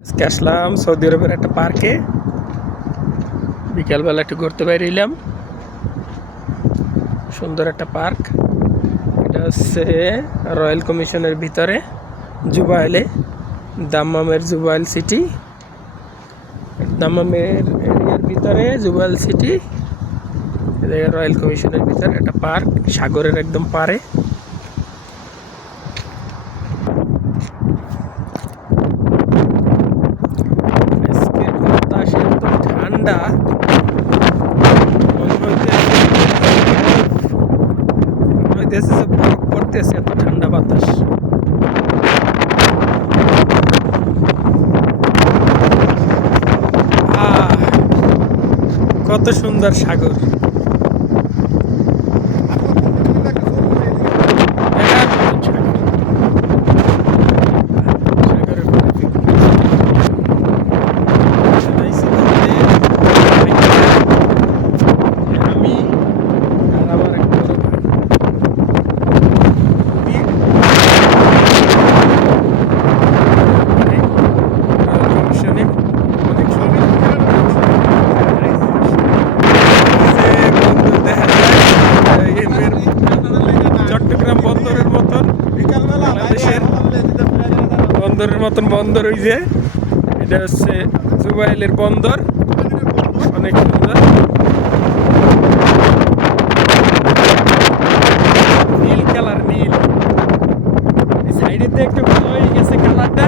আজকে আসলাম সৌদি আরবের একটা পার্কে। বিকালবেলা একটু ঘুরতে বেরিয়েলাম। সুন্দর একটা পার্ক। এটা হচ্ছে রয়্যাল কমিশনের ভিতরে জুবাইলে, দাম্মামের জুবাইল সিটি। দাম্মামের এরিয়ার ভিতরে জুবাইল সিটি, রয়্যাল কমিশনের ভিতরে একটা পার্ক, সাগরের একদম পারে। আজকের বাতাস এত ঠান্ডা, মনে হইতেছে যে বরফ পড়তেছে, এত ঠান্ডা বাতাস। আহ, কত সুন্দর সাগর। দেখার মতন সাগর। সাগরের পাড়ে picnic বানাইছি ঘুরতে। আমি আর আমার এক বড় ভাই। দিয়ে রয়্যাল কমিশনে অনেক সুন্দর বন্দর দেখা যায়। এর চট্টগ্রাম বন্দরের মতন, বাংলাদেশের বন্দরের মতন বন্দর। ওই যে এটা হচ্ছে জুবাইলের বন্দর, অনেক সুন্দর। নীল কালার, নীল। এই সাইডের দিয়ে একটু ভালো হয়ে গেছে কালারটা।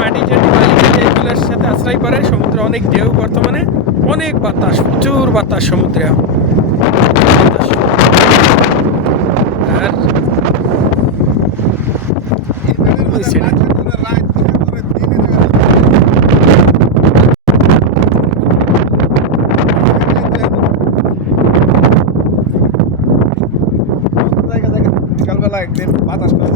মাটি টাটি বালি টালি এগুলোর সাথে আশ্রয় করে। সমুদ্রে অনেক ঢেউ বর্তমানে, অনেক বাতাস, প্রচুর বাতাস সমুদ্রে। বাতাস। আর ওই সাইডে বিকালবেলা একদিন বাতাস করে